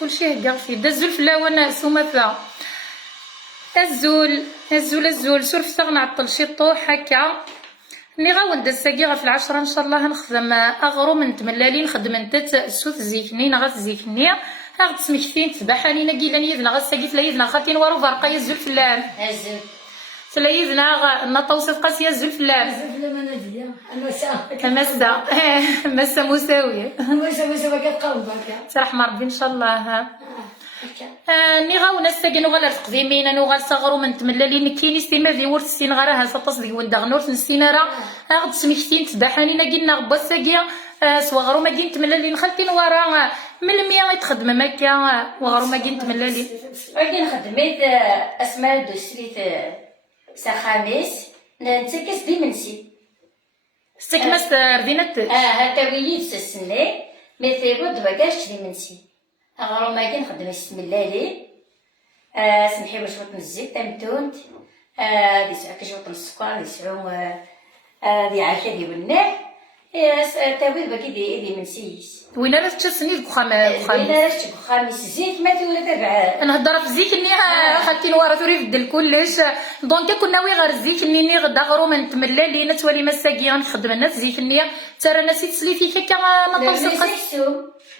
كلشي هكا في يدا الزول فلاوان سوما فيها الزول سرفت غنعطل شي طوح هكا. ني غاود الساقي غا في العشرة ان شاء الله نخدم اغروم نتملالي نخدم نتات السوت زيكني نغا زيكني غا تسمكتين تباحاني نقيلا يدنا غا ساقي تلايدنا خاطين ورو فرقا يزول فلان الزول تلايدنا غا نطوس قاسيه الزول فلان الزول ما ناديه مسا مساويه مسا كتقلبك ترحم ربي ان شاء الله. ني غاونا الساقي نغال تقديمين نغال صغرو من تملالي كاين استيما ذي ورث السين غراها سطاس ديك ولد غنورث السين راه غد سمكتين تباحاني نقينا غبا الساقي سواغرو ما كاين تملالي خالتين ورا من المية يتخدم مكا وغرو ما كاين تملالي ولكن خدمت اسماء دو سريت سخاميس نتكس دي منسي استكمس ردينت هكا ويلي تسني مثل بود بقاش دي منسي غرو ما كاين خدم بسم الله لي سمحي باش وطن الزيت تمتونت دي ساعه كشوط السكر دي سعو دي عاشا دي وناح تاويل باكي دي منسيس وين راه تشسني الخام وين راه خامس زيت ما تولى تبع نهضر في الزيت اني خالتي نوار توري بدل كلش دونك كنا وي غير الزيت اني غدا غرو من تملالي نتولي مساكي غنخدم الناس زيت اني ترى ناس تسلي فيك هكا نطوس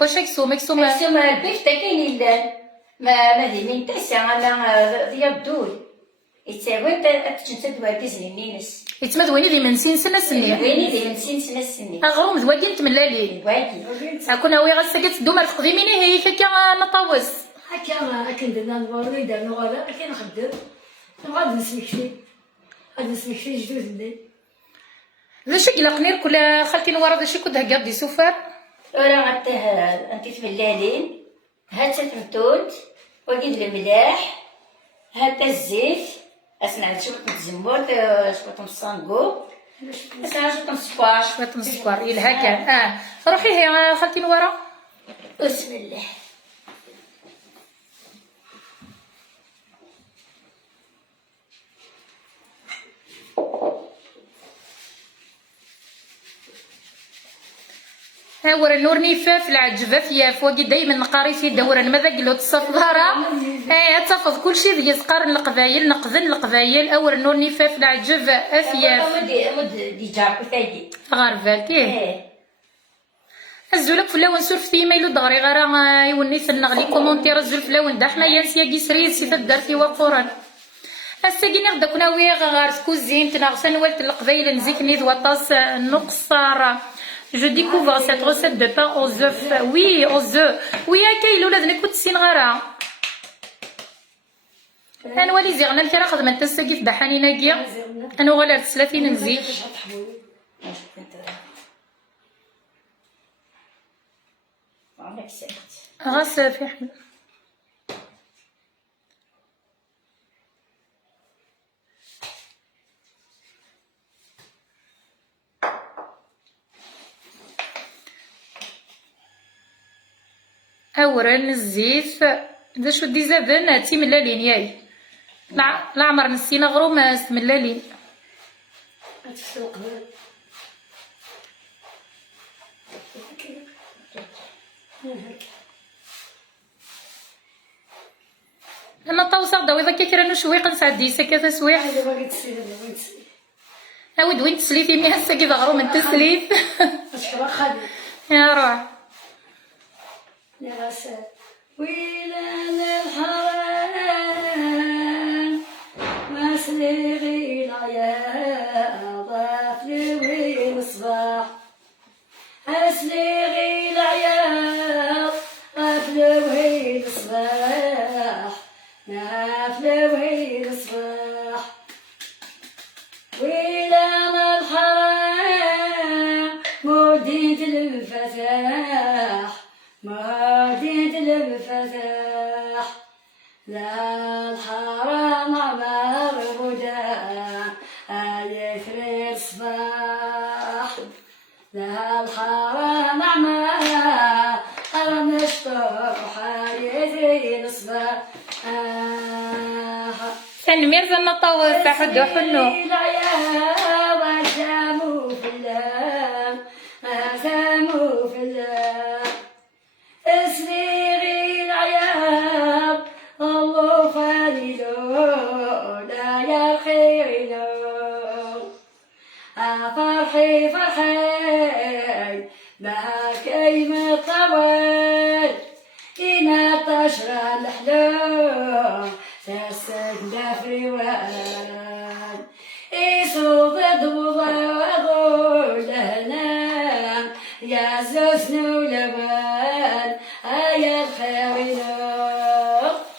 واش مكسوم البيف تا كاين الا ما دي من تاسع انا ديال الدول يتساوي تجنسد واكيز للنينس يتما دويني دي من سين سنه سنيه ويني دي من سنه سنيه اغروم دواكين تملالي واكي كنا وي غسكت دوما القديمين هي هكا نطوس هكا كندنا نوري دار نغادا كاين نخدم غادي نسمك فيه غادي نسمك فيه جدود لي باش قلقني كل خالتي نوار داكشي كنت هكا دي سوفر ولا غطيه انت تملالين هات تمتوت وكيد الملاح هات الزيت اسمع شويه الزمور شويه الصانغو اسمع شويه السكر شويه السكر يلا هكا روحي هي خالتي نوار بسم الله ورا النور نيفاف العجبه فيا فوقي دائما نقاري في دورا ماذا قلو تصفرا تفض كلشي ديال سقار القبايل نقذن القبايل اور النور نيفاف العجب افياف مد دي جاب تايدي غارفاكي الزولك فلاون سور في ايميل دغري غير يوني نغلي كومونتير الزول فلاون دا حنايا نسيا كيسري سي دارتي وقورا الساكيني غدا كنا ويا غار كوزين تناغسن والت القبايل نزيكني ذواطاس نقصار. Je découvre cette recette de pain aux œufs. Oui, aux œufs. Oui, كاين ولاد نكوت سين غرا. أنا ولي زغنا الكرا خدمة تساقي في دحاني ناقية. أنا ولا 30 نزيك. غاس في حمل. أولا الزيت ذا شو دي زبن تي ملالين ياي لا عمر نسينا غروم ملالين انا طوسا داوي ذاك كيرانو شويق نسعدي سكاته سويح اود وين تسليفي مي هسه كي غروم انت تسليف يا روح يا غسال ويلان الحرام ما سليغي العيا ضاف لي وين الصباح اسليغي العيا ضاف لي وين الصباح ناف لي وين الصباح ويلان الحرام موديت الفتاح مهديت للفتاح لا الحرام عمر بدا يثري الصباح لا الحرام عمر نشطح يثري الصباح تنمير زنا طاوة تحدو حنو وسامو في الله سامو في الله اسليغي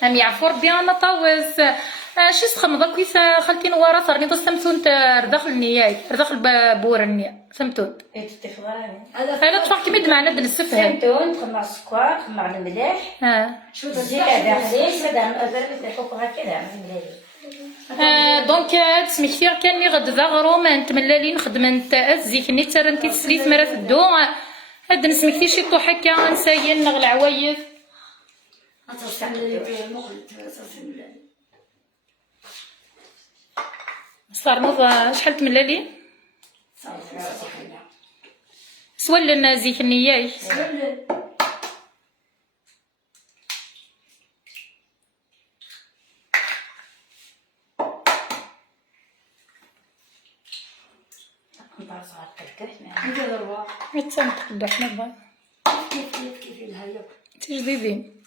ام يعفو ربي انا طاوس شي سخم ضك كيس خلتي نوارا صارني ضسمتون داخل النياي داخل بورني سمتون انا تفرق كيما معنا د السفه سمتون تخمع السكر تخمع الملح شو تزيد عليه سدا الحكم هكذا دونك تسمكتي كان لي غد ذا غروم انت ملالين خدمت الزيك ني ترنتي تسليت مرا تدو هاد نسمكتي شي طو هكا نساين نغ العوايد صار نوض شحال تملالي سولنا زيك النياي تسمت حنا بغا تجديدين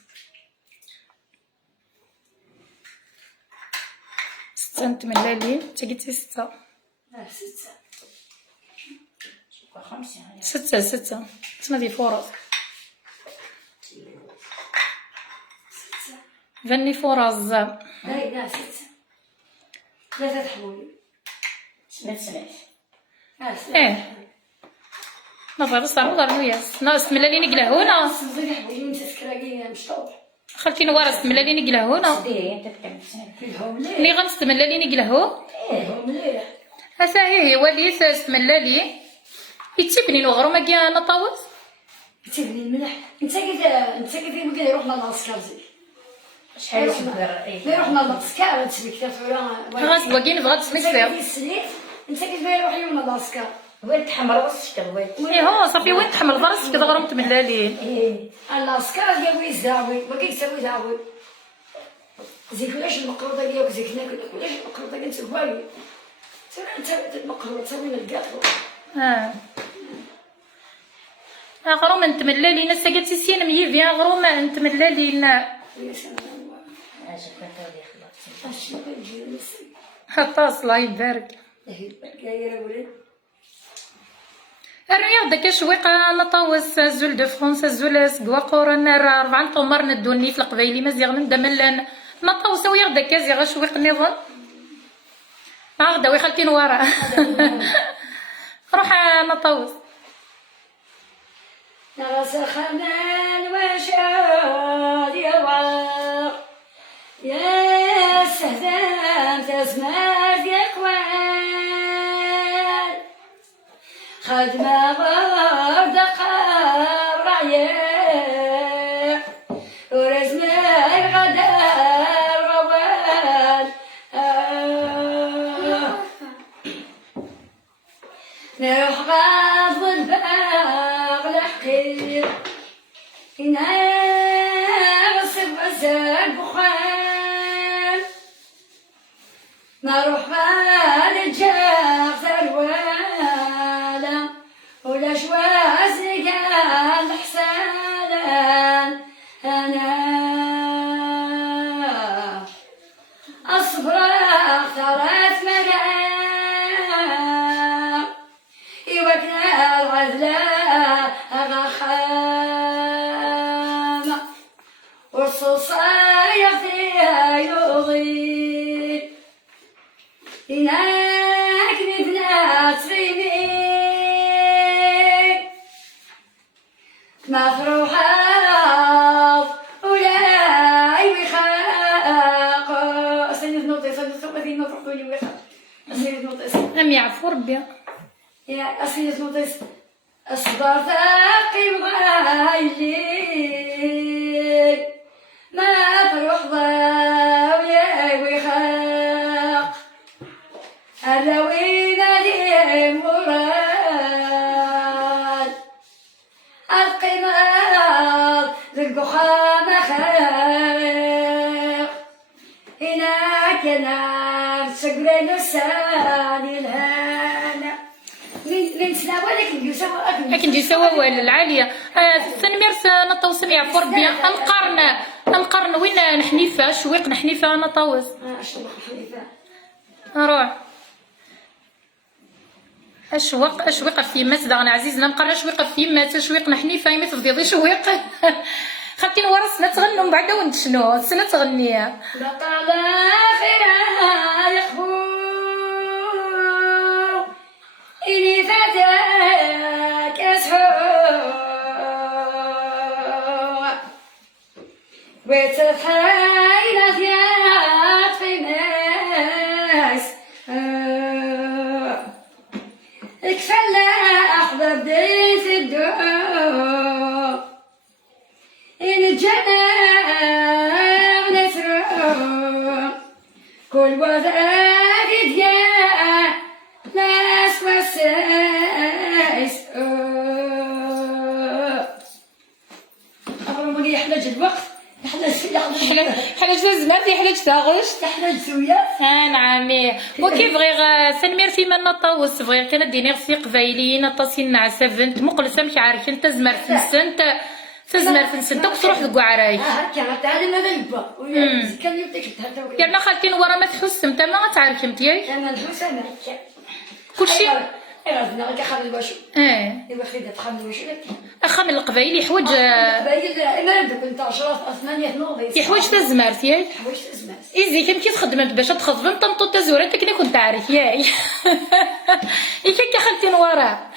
ستة انت ملالين انت قلتي ستة ستة تسمى دي فرص فني فرص لا ستة ثلاثة حمولي سمعت ايه نظر صار نظر وياس ناس ملالين يقلهونا صدق حبولي من تسكراكي مشطوب خلتي نوارس ملالين يقلهونا ديري انت تكمل ني غنست ملالين يقلهو مليح هي ولي ساست ملالي يتبني نغرو ما كي انا طاوس تبني الملح انت كذا ممكن يروحنا للعسكر زي شحال يروحنا للعسكر تسمي غاس بواكين بغات تسميك فيها انت كذا يروح يوم للعسكر وين تحمر راسك وين ايه هو صافي وين تحمل ضرس كذا غرمت ملالين العسكر قالوا يزداوي ما كيساوي داوي زيك ولاش المقروطه ديالك زيك ناكل ولاش المقروطه كنت هواوي انت المقروطه تسوي من الكاطو غروم انت ملالين هسا قلتي سين ميفيا غروم انت ملالين حطاس الله يبارك الرياض داك شويق انا طاوس زول دو فرونس زول سكوا قورن 4 طمر ندوني في القبايلي مزيغ ندملن نطاوس ويا داك زي شويق نظن غدا وي خالتي نوارا روح نطاوس نغس خمان وشاد يا سهدان تسمع يكوان خدمة ورد قاب رعيا ورزنا الغدار غوال نروح غاض الباغ الحقير ينغصب وزاد بخان نروح غاد الجاغ ثروالة ولا شوازي قال حسالا أنا أصبر اختارت منام يوكنا الغزلة أغخام والصوصايا فيها يغيب إنك نبنات فيني مفروحة ولا يخاق أسني نوطي سني نوطي ويخاق أسني نوطي ام يعفو ربي يا أسني نوطي أصبر ثاقي مغايلي ما فروح ضاوية ويخاق الروينة دي مراد القمار للقخامة خاق هناك نار سقرين الساني الهانا من سنة ولكن يسوى أكل لكن دي سوا العالية التنميرس نطوس يعفو ربي نقرن وين نحنيفة شويق نحنيفة نطوس أشرب خليفة روح اشويق في ماس داغنا عزيزنا نقرا شويق في ماس شويق نحنيفة يمي تفضيضي شويق خالتي نوار السنة تغنوا من بعد وانت شنو السنة تغني بطل آخرها يخبو إني فتاك أسحو وتتحايل ثياب في ناس اكفلا أحضر ديس الدعاء إن الجنة نسرع كل وذاك ديا ناس وسايس أقول يحلج الوقت حلاج زمرتي حلاج تاغش يحلج سويا نعمي وكيف غير سنمير في من نطاوس بغير كان ديني غسي قبايلي نطاسي نعسه بنت مقلسه مش عارف انت زمر في السنت تزمر في السنت وتروح ذكوا عرايش هكا تعلم هذا يبا ويا كان يبديك تهدر يا خالتي نورا ما تحس انت ما غتعرفي نتيا انا الحوسه انا كلشي ايوا غادي خلي الواشو ايوا خلينا تخلي الواشو اخا من القبايل يحوج انا دوك انت 10 8 نوض يحوج تزمر ياك حوايج تزمر ايزي كيف تخدمت باش تخدم طنطو تزورتك كنا كنت عارف ياي كي خالتي نورا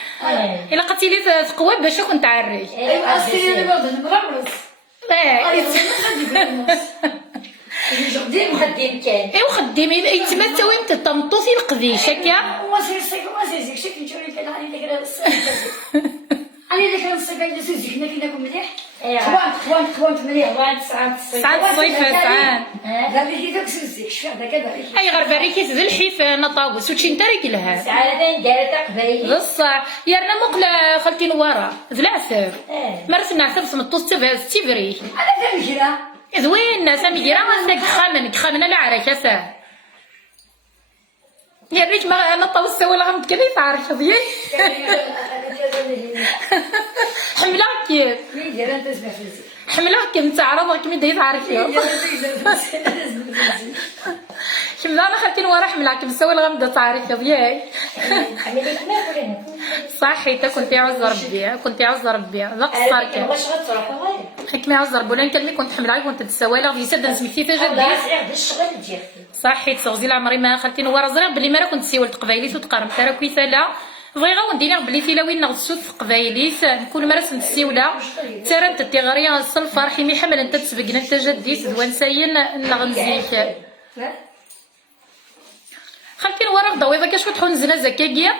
الا قلتي لي تقوى باش كنت عارف ايوا اصلي انا باغي نمرمرس خديم كان ايوا خديمي يتما تساوي انت طنطوسي القديش هكا وما سير شكل نشوفي كان علي ديك الصيف علي ديك الصيف اللي سوزي كنا كنا مليح خوانت مليح وان ساعات الصيف ساعات الصيف ساعات قال لي داك سوزي شفت هذاك اي غير بريكي ذي الحيف نطاوس وشي انت راكي لها ساعات دارت قبايلي بصح يا رنا مقله خالتي نواره ذي العسر مرس العسر سمطو ستيفري انا كنجرا زوين سامي كيرا غاسك خامن لا عراكه يا ريت ما نطاو السوا لا غمد كذا تعرف ديال حمله كيف مين داير انت اسمع فلسي حمله كيف تعرض كيف داير تعرفي حمله انا خالتي نورا حمله كيف سوا لا غمد تعرفي ديال صحي تا كنتي عاوز ربي لا قصار كان واش غتروح غير حكمي عاوز ربي ولا كلمي كنت حمله كنت تسوى لا غادي سد نسميتي تا جدي غير الشغل تجي صحي تغزي العمري ما خالتي نورا زرا بلي ما كنت سيولت قبايليت وتقارم ترى كويسه لا بغي غندير بلي تيلا وين نغسو في قبايليت كل مره نسيولا ترى انت تيغريا الصل حمي حمل انت تسبقنا انت جديت دوان ساين نغنزيك خالتي نورا غدوي كاش تحون زنا زكاكيا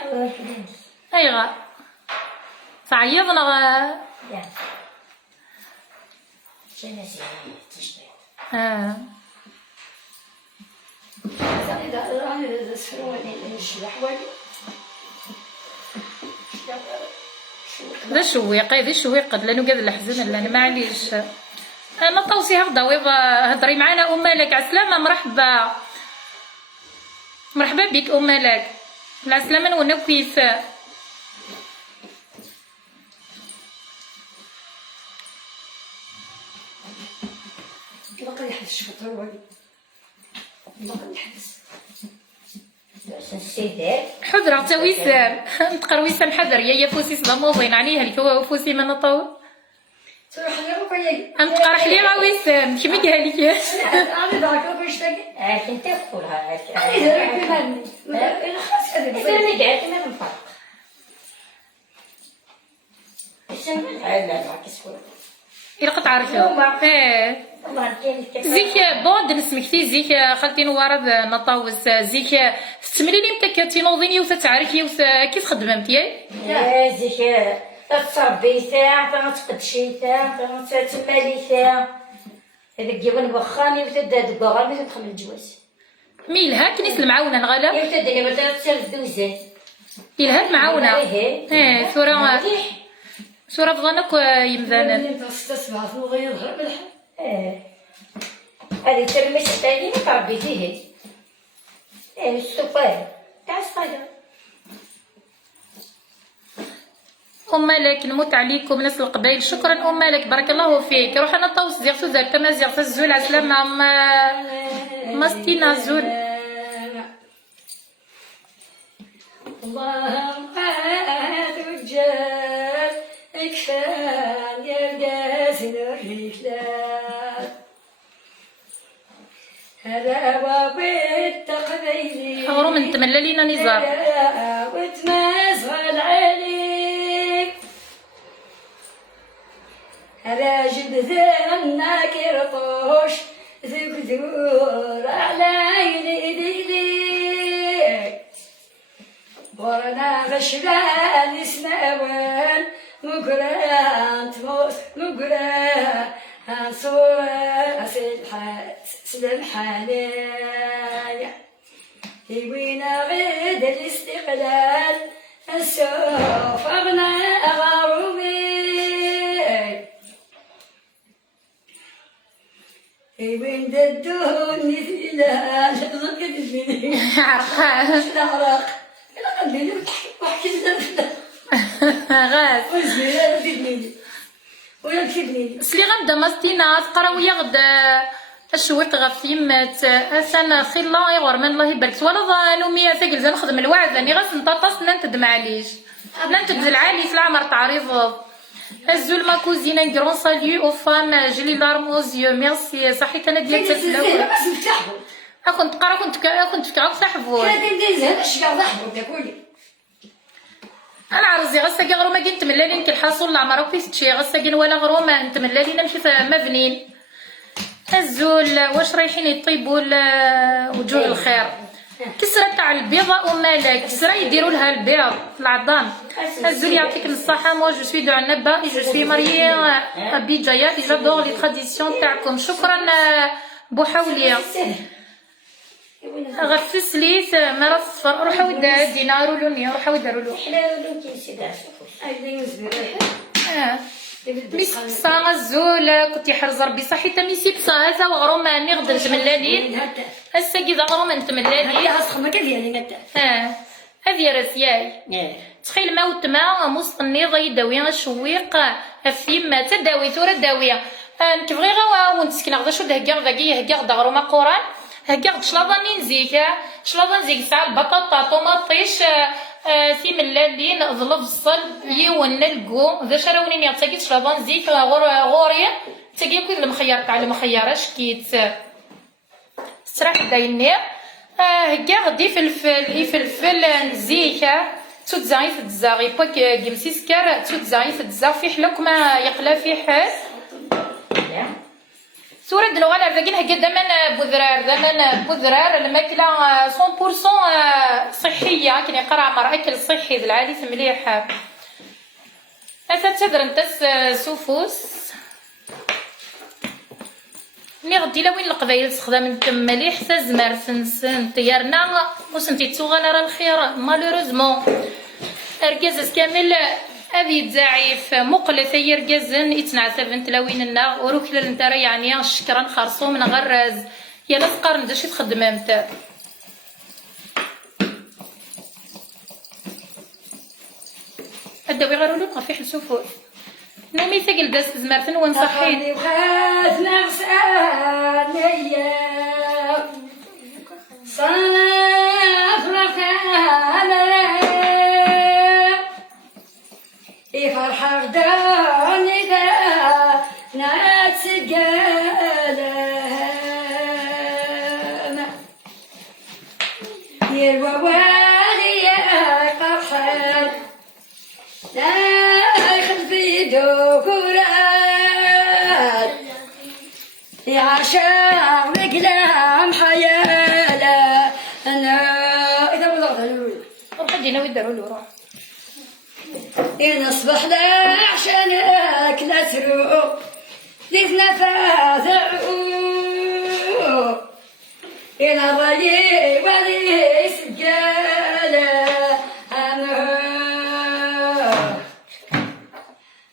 ايغا تعيضنا ذا شويق لانه قاد الحزن لان معليش انا طوسي هضوي هضري معانا مالك عسلامه مرحبا بك مالك العسلامه وانا كيف باقي يحبس شفتها والو باقي يحبس حضرة تا وسام نتقر وسام حذر يا فوسي صداموضين عليها لك هو فوسي ما نطول تروح لي وكاي نتقرح لي مع وسام كيما قال لك انا داك واش تاكل كنت تقولها انا راك مالني انا خاص هذيك انا قاعد ما نفرق السنه لا كسكول إلا قطعرفها زيك بود نسمكتي زيك خالتي نوارد نطاوز زيك تملي لي متى كتنوضيني وتتعرفي كيف خدمتي زيك تربي تاع تقدشي تاع تمالي تاع هذاك جيبان بخامي وتداد بغامي تدخل الجواز ميلها كنيس المعاونه نغلا يتدني مثلا تصير دوزه إلها المعاونه ثورة بغانك يمذانا انت تسمع شنو غيظهر بالحق هذه ترميش تاعي تربيتيه السوبر تاع الصغير مالك نموت عليكم ناس القبائل شكرا مالك بارك الله فيك روح انا طوس زيرتو زرت ما زيرت الزول عسلامة ما ستينا الزول اللهم توجه اكفان يا الرجال هذا وبيت تقبيلي حورو من تملالينا نزار وتمازغ العلي هذا جبذنا كيرطوش ذكذور على يديدي ورنا غشبان اسماوان مقران تموس مقران صورة سلم حنايا وين غيد الاستقلال السوف أغنى أغارومي وين ددون نثيلان ظنك تزميني عرقان العراق لا قلبي وحكي لنا غاز وزميلة تدميني ولا تفيدني سلي غنبدا ماستينا تقراوية غدا الشويق غف يمات أسان خلا يغور من الله يبارك ولا ظالمي ساكل زين نخدم الوعد راني غاس نطاطاس ننتد معليش ننتد العالي العمر تعريض الزول ما كوزينا غران ساليو او فام جلي لارم اوزيو ميرسي صحيت انا ديال تسلم بس نفتحوا كنت قرا كنت فكرة صاحبو كانت ندير هذا الشيء قاعد نحبوا تاكلي انا عرزي غساكي غرو ما كنت ملالين كالحاصل العمر وفيس تشي غساكي ولا غرو ما انت ملالين نمشي مبنين الزول واش رايحين يطيبوا وجوه الخير كسرة تاع البيضة ومالك كسرة يديروا لها البيض العظام الزول يعطيك الصحة مو جو سوي دو عنبة اي جو سوي ماريي بيجايا اي جادور لي تراديسيون تاعكم شكرا بوحولية غفس لي مرة الصفر روحوا دينا رولوني روحوا دارولو حلال لو كيسي داع شوفوا اي نزبر بيسا الزول كنت يحرز ربي صحي تميسي بصا هذا وغرو ما نغد نتملالين هسا كي غرو ما نتملالين هذه اصلا كيف يعني نتا هذه راسياي تخيل موت ما مستني يداوي الشويق الثيم تداوي ثورة داوية نكبغي غوا ونتسكن غدا شو دهكا ذاكي هكا غدا غرو ما قران هكا شلاضاني نزيكا شلاضان زيك ساعة بطاطا طوماطيش في ملالين ظلف الصل يون الكو ذا شراونين يعطيك شلاضان زيك غوري تاكي كل المخيار تاع المخيارش كيت سراح دايني هكا غدي فلفل نزيكا تزاغي تزاغي باك جمسي سكر تزاغي تزاغ في حلق ما يقلا في حال سورة دلوغال رزاقين هكا دمان بوذرار الماكلة 100% صحية كني قرا مر أكل صحي ذا العادي مليح هسا تقدر نتاس سوفوس ملي غدي لا وين القبايل تخدم نتم مليح حتى زمر سنسن طيارنا وسنتي تسوغالا راه الخير مالوروزمون ركاز كامل هذه تزاعيف مقلة يركزن يتنعس بنت لويننا وروك للنتارا يعني شكرا خرصو من غرز يلا تقارن داش تخدم امتى الدوي غير لو في حسوفو نومي ثقل داس زمرتن ونصحيت بغات نغسانية صنف رخانة يفرح غداني ذا ناس قالها يروالي قرحان لا يخلفي دكورات يعشق مقلام حياله انا اذا بلغت روح دينا ويداروا له روح إن أصبح لا عشانك لا تروح ليثنا فاذعو إن الرلي ولي سجالة أنا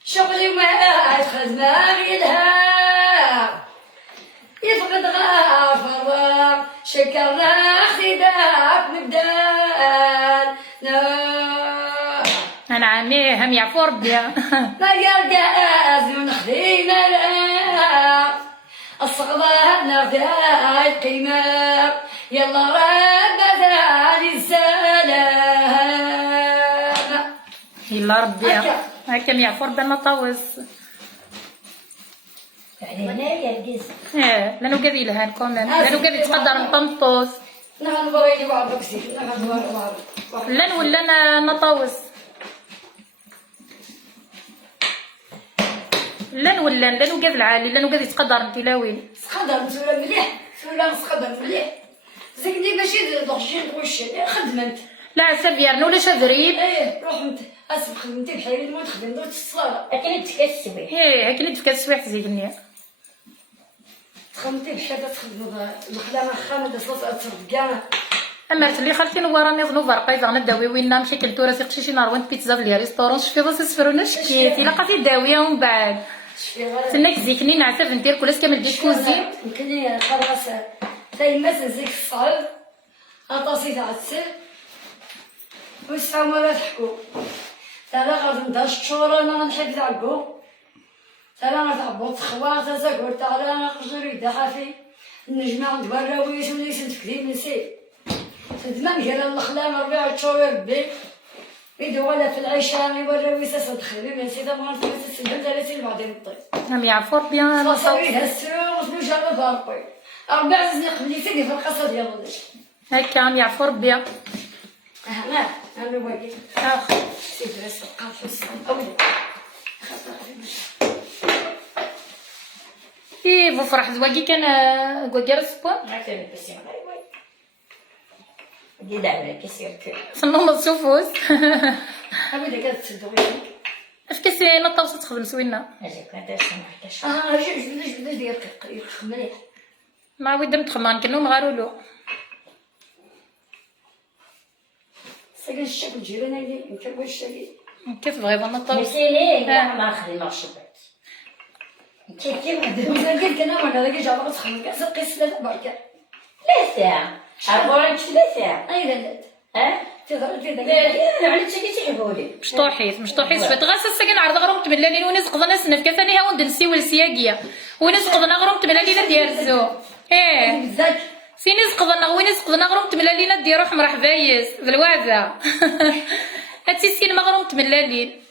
شغلي ما أخذ ما غيرها يفقد غافر شكرنا خداك مبدال انا عامي هم يعفو ربي ما يرجع من خدينا لا الصغبة نرجع القيمة يلا ربنا للسلام يلا ربي هكا يعفو ربي ما طاوز يعني هنايا القز لانو قاعد يلهان كومين لانو قاعد يتقدر نطمطوس أنا غنبغي بعض بكسي أنا غنبغي بعض لان ولا نطاوس لانو قاعد العالي لانو قاعد يتقدر نتلاوي سقدر مسؤولة مليح مسؤولة سقدر مليح زكني ماشي ضغشين وش خدمت لا عسافيرنا ولا شذريب روح انت اسف خدمتي بحالي ما تخدم درت الصلاة اكيد تكسبي هكا تفكر السوايح زيدني خدمتي بحالي تخدم الخدامة خامدة صلاة تصرف كاع اما اللي خالتي نورا نظنو فرقا اذا نداوي وين مشي كلتورا سي قشيشي نروان بيتزا في لي ريستورون شفي راس سفرونا شكيت الا قاتي داويه ومن بعد تنك زيكني نعسف ندير كل كامل ديك كوزين يمكن خلاص تاي مثلا زيك الصعب اطاسي تاع السر وسعوا ما تحكوا تالا غادي ندير الشورى انا غنحب تعبو تالا غتعبو تخوا تزاكور تالا خجر يدها في النجمة عند براويش وليس نتفكري نسيت تدمم ديال الخلام 4 شهور ربي يدو ولا في العشاء يوراوي ساسا تخلي نسيت ما نعرف تسلم 30 بعدين نطيب هم يعرفوا بيان صافي السوق وشنو جاب فارقي 4 سنين قبليتي في القصه ديال ولدي هكا هم يعرفوا بيان ها انا واقي اخ سيدي راسك قاف الصوم اولي فو فرح زواجي كان كوكير السبون عارفه بس يعني دي دعوه كيسير كل صنو نشوفوس ابدا قالت تدوي افكسي نطاوس تخدم سوينا اجي كنت اسمع كاش جوج ديال مليح ما ودم تخمان كنو مغارولو ساكن الشاب الجيران هادي يمكن واش شادي كيف بغيبو نطاوس مسيني كاع ما خدي مرشبات كيف قلت انا ما كنلاقيش على تخدم كاع قيس لا بركه 3 ساعة عبارة 3 ساعة اي لا ها تهضر في لا داك لا على تشكي تحبولي مش طوحيس فات غاس السكن عرض غروم تبلالين ونس قضنا سنف كثاني ها وند نسيول سياقيه ونس قضنا غروم تبلالين ديال الزو بزاف سينيز قضنا وينس قضنا غروم تبلالين ديال روح مرح بايس بالوعده هاتي سين مغروم تبلالين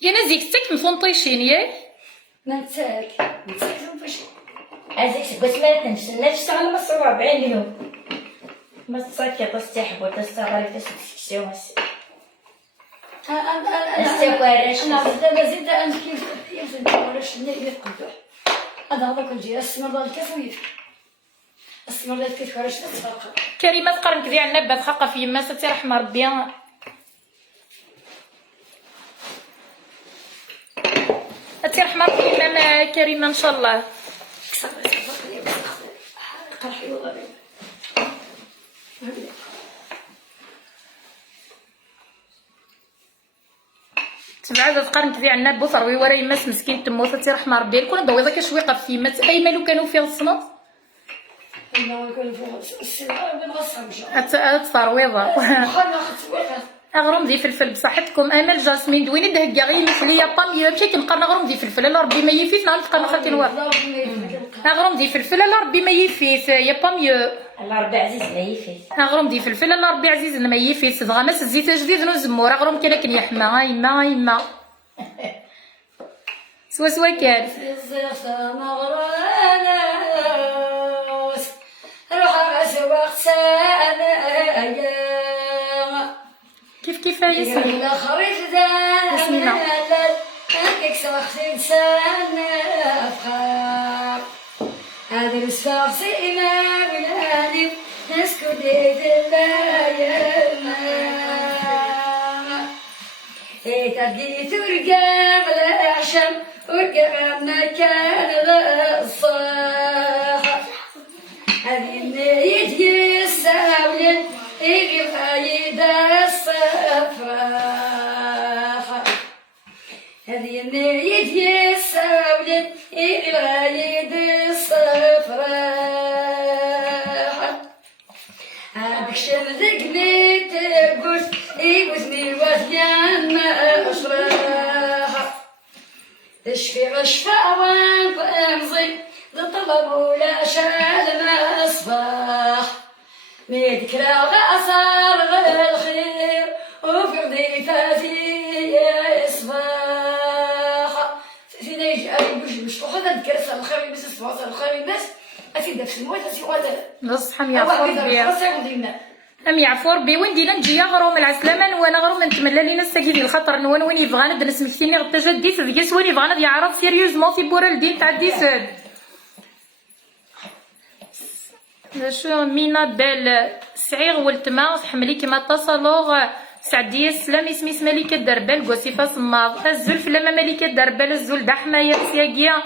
يا نزيك تك مفونطيشين ياك ما نساك فاش عايزك بس ما تنسى تشتغل ما 47 يوم ما تصاكي تستحب وتستغرب تسكسيو مس انا دابا زيد انا كيف ولاش اللي قدوح هذا هذا كل جهه السمر الكاس ويف السمر كيف واش تتفرق كريمه تقرن كذي عنا بات خاقه في يما ستي رحمه ربي ستي رحمه ربي ماما كريمه ان شاء الله قرحي وغريب تبعد تقارن كذي عنا بوثر ويورا يماس مسكين تموت ستي رحمه ربي كون دويضه كشويقه في يما اي مالو كانوا فيها الصنط انه يكون فيها السلعه بالغصه تفرويضه خلنا خصوصا اغرم دي فلفل بصحتكم امل جاسمين دويني دهكا غير مخليه طاميه مشي كنقرن اغرم دي فلفل لا ربي ما يفيت نهار تقرن خالتي نوار اغرم دي فلفل لا ربي ما يفيت يا باميو الله ربي عزيز ما يفيت اغرم دي فلفل لا ربي عزيز ما يفيت دغامس الزيت جديد نو زمور اغرم كان يحمى يما سوا كان روح اسواق سنه كيف ياسمين لا خريف ذا هكاك ساخسي لسان افخار هذا الساخسي ما بلاني نسكت اللايم تبدي ترقى بالعشم ورقى ما كان الصاح هذه النية الساولة يجي فايد الصفاح هذه النية الساولة يجي فايد الصفراح هذاك شمذك نيت قوس يقوسني وثيان ما أشراح تشفي غشفة وانفامزي لطلب ولا شال ما أصباح ميدك لا غصار الخير وفي ضيفة في إصباح في ما تكرس الخير بس الصوص الخير بس أسيد في الموت أسيد هذا بصح يعفو ربي ام يعفو ربي وين دينا نجي غروم العسلامه وانا غروم نتمنى لينا الساكيدي الخطر نوان وين يبغانا درس مكتيني غدا جدي فديس وين يبغانا يعرف سيريوزمون في بورا الدين تاع الديساد شو مينا بال سعير ولتما حملي كيما اتصلوا سعديه السلام اسمي ملكه دربال قصيفه صماض الزلف لما ملكه دربال الزول دحمايه سياقيه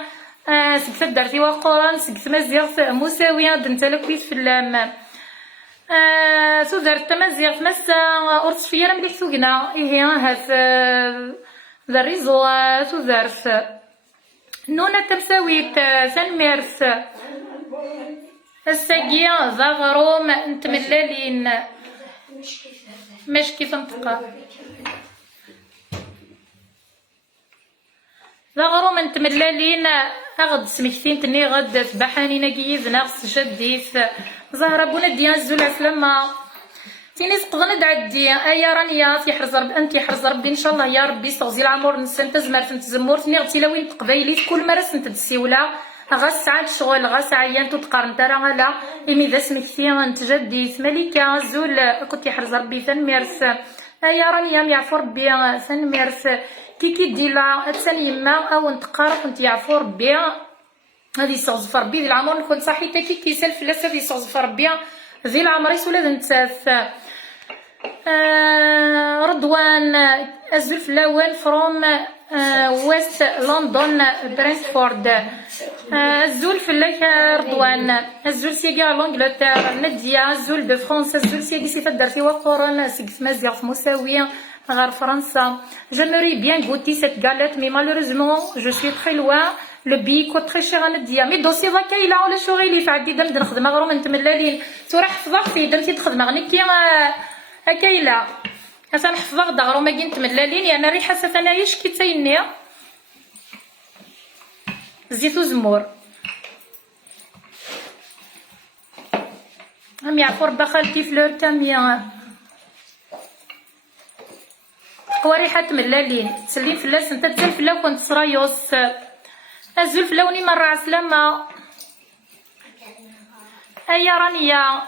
سقفت درتي وقران سقفت مزيغ مساويه دنتلك في الفلام سوزرت مزيغ مسا أرس فيا مليح سوقنا إيه هاس ذا الريزو سوزرت نونا تمساويت سنميرس الساقية ذا غروم نتملالين مش كيف نطقى ذا غروم نتملالين أغد سمكتين تني غد تبحاني نقيز ناقص جديث زهرة بونا ديان الزول عسلامة تيني سقضنا دعدي ايا رانيا في حرز ربي انت حرز ربي ان شاء الله يا ربي استغزي العمر نسان تزمر تزمور تني غتي لوين تقبايلي كل مرة سنت السيولة غاس ساعات شغل غاس عيان تتقارن ترى غلا إمي ذا سمكتي نتجدي ملكة الزول كنت حرز ربي ثنميرس ايا رانيا يعفو ربي ثنميرس كيكي ديلا اتسان يما او نتقارب كنت يعفو ربي هذه صغف ربي ذي العمر نكون صحيتك كي سالف لا هذه صغف ربي ذي العمر يسولا نتساف رضوان الزول فلاوان فروم ويست لندن برينسفورد الزول فلاك رضوان الزول سيقا لونجلتير نديا الزول دو فرنسا الزول سيقا سيفا درتي وقورن سيقف مزيغ في مساوية غير فرنسا. J'aimerais bien goûter cette galette mais malheureusement je suis très loin. Le billet coûte très cher نديا مي دوسي ضكا إلا ولا شغيلي فعدي دم نخدم غروم نتملالين تروح حفظك في دمتي تخدم غني كي هكايلا هسا نحفظك دغروم كي نتملالين يعني ريحة ستنايش كي تايني زيت وزمور هم يعفو ربا خالتي فلور كاميا تقوى ريحة تملالين تسلين فلاس نتا تسال فلا كنت صرايوس الزول فلاوني مرة عسلامة ايا رانيا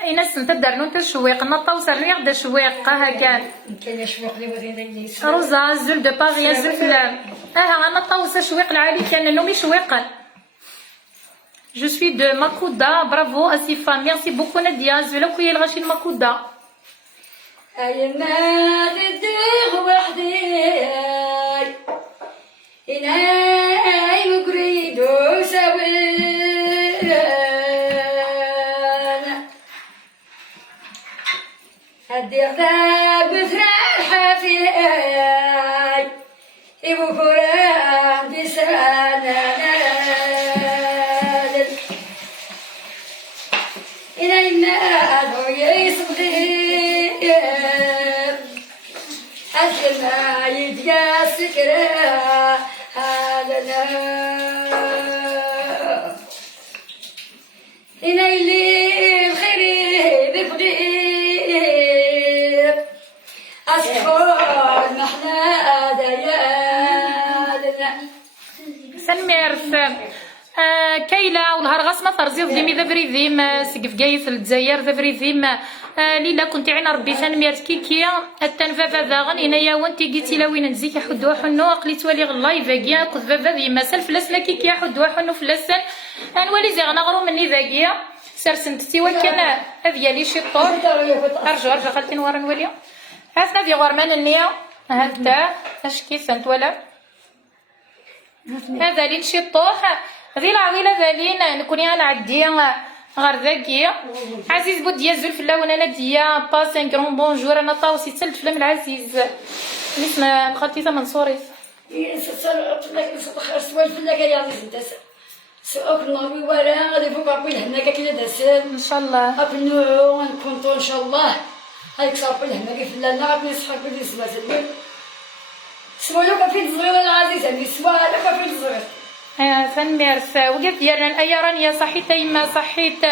اين السنت دارنو تشويق نطا وسرني غدا شويق هكا كاين شويق لي ودين روزا الزول دو باغي الزول فلام نطا وسشويق العالي كان نومي شويقا جو سوي دو ماكودا برافو اسيفا ميرسي بوكو ناديا زولا كويا الغاشي ماكودا أيما تدير وحدي إناي مقريدو سوين هدير ذا بثران حفياي إبو كرام دي سانا إناي نادو يصبغي أسمع يديا سكرا هذا إلي الخير بقدير أسفل محنا ديالنا سنميرس كايلا ونهار غاسمة ترزيض ديمي ذا بريذيم سقف قايث الجزائر ذا بريذيم ليلا كنت عينا ربي ثنميرت كيكيا التنفاذا ذاغن إنايا وانتي قيتي لاوين نزيك حدو حنو قليت ولي غلايف كيا كذ فافا ديما سلف لسنا كيكيا حدو حنو فلسن انوالي زي غنغرو مني ذاكيا سرسنت سيوا كان اذيالي شي طور ارجع خالتي نوار نولي عرفنا في غرمان النية هكذا اش كيسنت ولا هذا لين شي طوح ذي العضيلة ذالين نكوني انا عدي غير ذاكيا عزيز بوديا الزول في اللون انا ديا باس ان كرون بونجور انا طاوسي تسلت فلام العزيز اسم خالتي ثمن صوريس سوال في لك يا عزيز انت سؤال نوي ولا غادي فوق عبيل هناك كي داسل ان شاء الله ابنو نكونطو ان شاء الله هايك صافي هناك في لنا غادي نصحك بدي سما سلمي سوالو كفيل صغير العزيز يعني سوالو كفيل صغير ثنميرس وقلت ديالنا ايا رانيا صحيت يما صحيت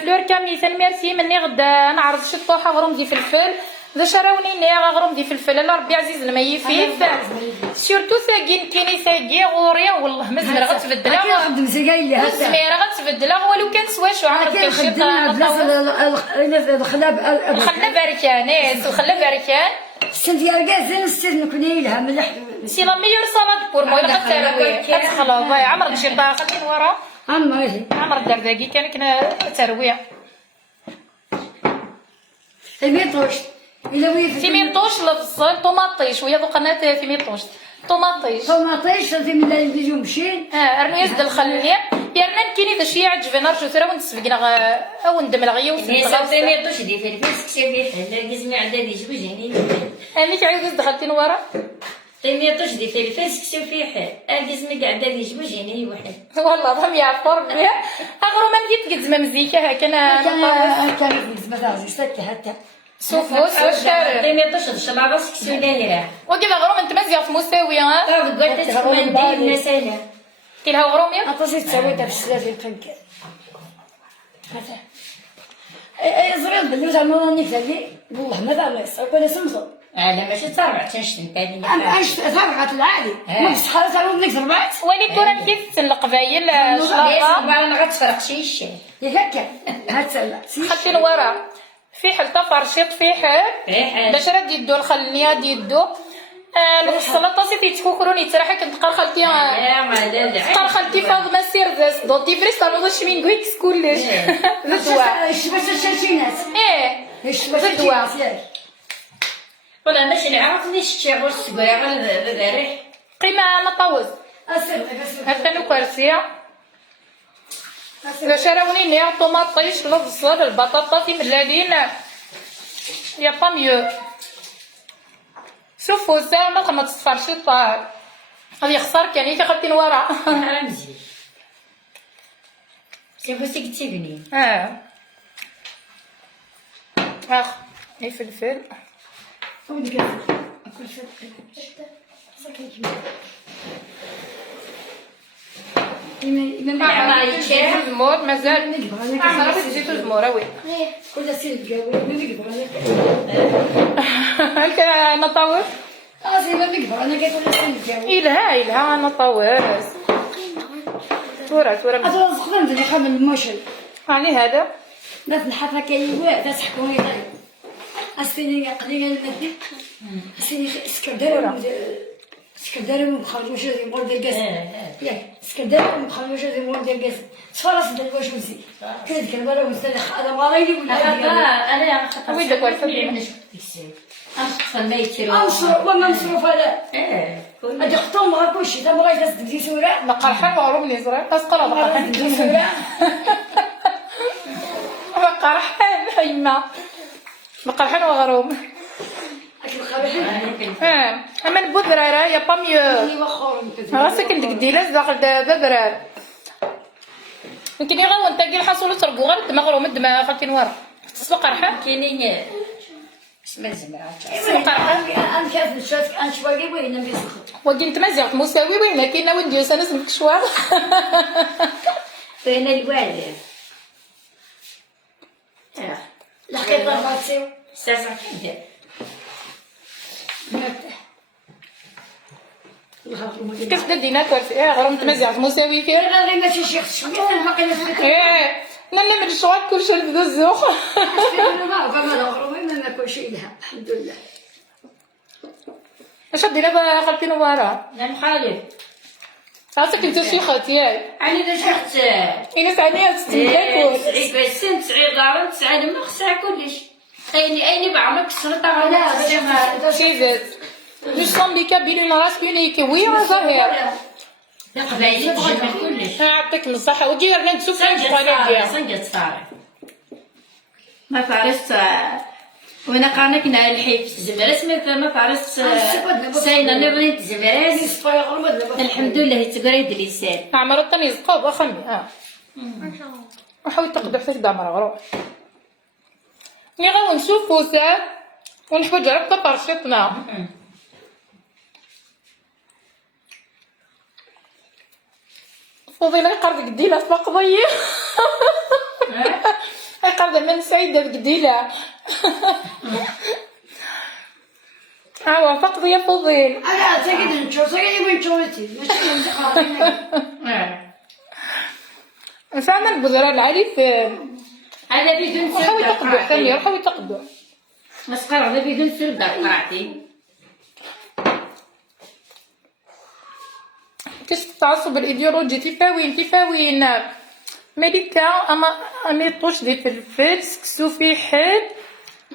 فلور كامي ثنميرسي مني غدا نعرض شي طوحه غروم دي فلفل ذا شراوني نيا غغرم دي فلفل الله ربي عزيز لما يفيد سورتو ثاقين كيني ثاقي غوريا والله مزمر غتبدلها كنخدم زكاي اللي هكا مزميره غتبدلها ولو كان سوا شو عمرك كنخدم الخلاب الخلا باركانيس وخلا باركان السن ديال كازين السن كوني لها ملح سي لا ميور صالاد بور مو غتروي كتخلط عمرك شي طاقه خلي ورا عمري عمر الدرداقي كنا ترويه الميطوش الا بغيتي فيمينطوش لفصل طوماطيش وهي قناه فيمينطوش طوماطيش طوماطيش صافي من اللي يجيو مشين ارنو يزد الخليه يرنا كيني ذا شي عجبنا رجو ترى ونسبقنا او ندم الغيه مي صافي ما يطوش دي فلفل سكسي فيه كزمي عدادي جوجيني اميك عاود دخلتي نورا ميطوش دي فلفل سكسي فيه كزمي عدادي جوجيني واحد والله ضم يعفر بها اغرو ما مديت قد مزيكا هكا كان في زبده سكه حتى سوفوس والشارع ميطوش الشلابه سكسي دايره وكيف اغرو انت مزيغ في مساويه قلت تسمى ندير مثلا كاين غروم يا عطاسي تسوي داك السلاف القنكر هذا زرير بلوز على راني كذابي والله ما دار يصير ولا سمسم لا ماشي تصرع تنشتم تاني عايش فرقت العادي ما بصحة تاع ودنك زربات ولي كره كيف القبايل شرابه ما غتفرق شي شي ياك هكا هات سلا خلتي لورا في حلطه فرشيط فيه باش راه يدو الخلنيه يدو السلطه سيتي تكوكروني تراحي كنتقر خالتي تقر خالتي فاطمه سيرزاس دوتي فريس طالو باش من كويكس كلش زدوا باش شاشينات زدوا ولا ماشي نعرفني شتي غير السكوير البارح قيمه مطوز هكا نكرسيه اذا شراوني نيا طوماطيش البصل البطاطا في ملالين يا با ميو شوفوا ساعه ما تصفرش الطاعه هذه خسر كان كي خدتي لورا مزيان سي بوسي كتبني اخ اي فلفل المور مازال عرفت زيتو المور وي كل سيد جابوا ما نقدر هكا نطور زي ما نقدر انا كيقول سيد جابوا إلها نطور تورا هذا خدمت اللي خدم الموشل يعني هذا ناس الحفا كيوا تسحكوني غير اسفيني قليلا المدي اسفيني سكردارو مخرجوش دي مول ديال الكاس ياك سكردارو مخرجوش دي مول ديال الكاس تفرس ديال واش وزي كنت كنبرا وستنى هذا مالي ولا انا خاطر وين داك الفلفل انا شفت ديك السيد انا خاطر ما يتيرو انصر وما مصروف هذا كل هادي خطوم غير كلشي تا بغيت تدي سوره نقرحان وغروب نزرع اسقر نقرحان تدي سوره نقرحان حيما نقرحان وغروب اكل خريحين اما البذرة يا با ميو راسك انت ديلاس داخل بذرة يمكن يغاو انت كي الحصول ترقو غير الدماغ راه مدما خالتي نورا تسبق قرحان كاينين اسمها زمرة انا كاف نشوف انا شويه وين نبيسخ وكي انت مازال مساوي وين كاين وين انا اسمك شوار فين الوالد الحقيقه غاتسيو ساسا كده كيف دينا كوارثي غير متمازيغ مساوي فيه انا غير ماشي شي شويه باقي نفكر لا من الشوال كلشي نبدا الزوق انا ما عرف ما نغرو ما ناكل شي لها الحمد لله اش دينا خالتي نوارا لا مخالف راسك انت شي خالتي انا دشحت انا ثانيه تستمتاكل سعيد بسنت سعيد دارن سعيد ما خصها كلش ايني بعمرك السلطه لا شي زاد جو سون بيكا بيلي نراس بيني كوي ظاهر قبايلي تجمع كلش يعطيك الصحه وجي رنا نسوف عليك سنجت صاري ما فارست وانا قانا كنا الحيف الزمرة سميت ما فارست ساينا نبغي الزمرة الحمد لله تقريد لسان عمر الطنيز قاب اخمي وحاول تقدح في الدمر غرو ني غاو نشوفو ساعه ونحوج على طرشتنا فضيلة يقرب قديلة في قضية يقرب من سعيدة بقديلة فقط يا فضيل. انا ساكت نشوف ساكت وين شويتي ماشي من قاعدين. فعلا البذرة العريف هذا بدون سر حاول تقبع قرعتي. ثانية حاول تقبع. مسقر هذا بدون سر قرعتي. كاش التعصب الايديولوجي تفاوين ملكة اما اميطوش دي فلفل سكسو في حد